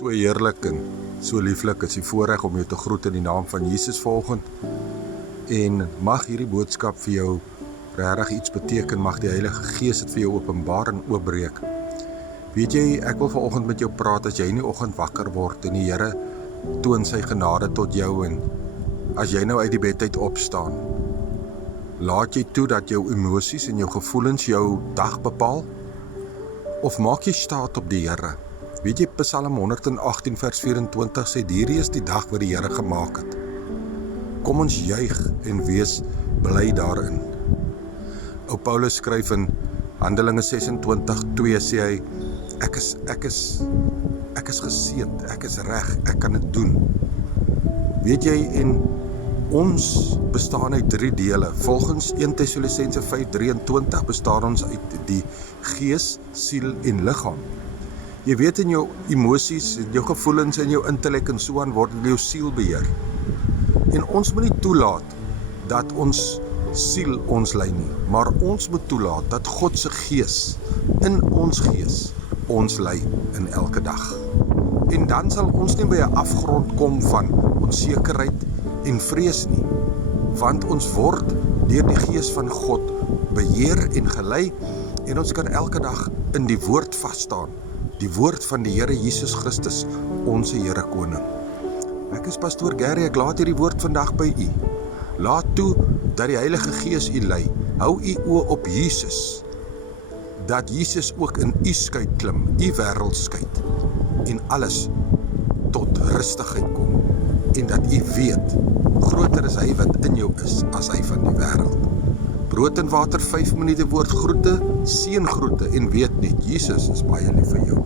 So heerlik en so lieflik is die voorreg om jou te groet in die naam van Jesus vanoggend. En mag hierdie boodskap vir jou regtig iets beteken, mag die Heilige Gees dit vir jou openbaar en oopbreek. Weet jy, ek wil vanoggend met jou praat as jy in die oggend wakker word en die Here toon sy genade tot jou en as jy nou uit die bed uit opstaan, laat jy toe dat jou emosies en jou gevoelens jou dag bepaal? Of maak jy staat op die Here? Weet jy, Psalm 118 vers 24 sê, hierdie is die dag wat die Here gemaak het. Kom ons juig en wees bly daarin. Ou Paulus skryf in Handelinge 26:2 sê hy, ek is geseënd, ek is reg, ek kan dit doen. Weet jy, en ons bestaan uit 3 dele. Volgens 1 Thessalonisense 5:23 bestaan ons uit die gees, siel en liggaam. Jy weet, in jou emosies, in jou gevoelens, in jou intellek en so aan word jou siel beheer. En ons moet nie toelaat dat ons siel ons lei nie, maar ons moet toelaat dat God se gees in ons gees ons lei in elke dag. En dan sal ons nie by 'n afgrond kom van onsekerheid en vrees nie, want ons word deur die gees van God beheer en gelei en ons kan elke dag in die woord vasstaan. Die woord van die Here Jesus Christus, onze Here Koning. Ek is Pastoor Gary, ek laat hierdie woord vandag by u. Laat toe dat die Heilige Gees u lei. Hou u oë op Jesus, dat Jesus ook in u skuit klim, u wêreld skuit, en alles tot rustigheid kom, en dat u weet, groter is hy wat in jou is, as hy van die wêreld. Brood en water, 5 minute woord groete, seën groete, en weet net, Jesus is baie lief vir jou.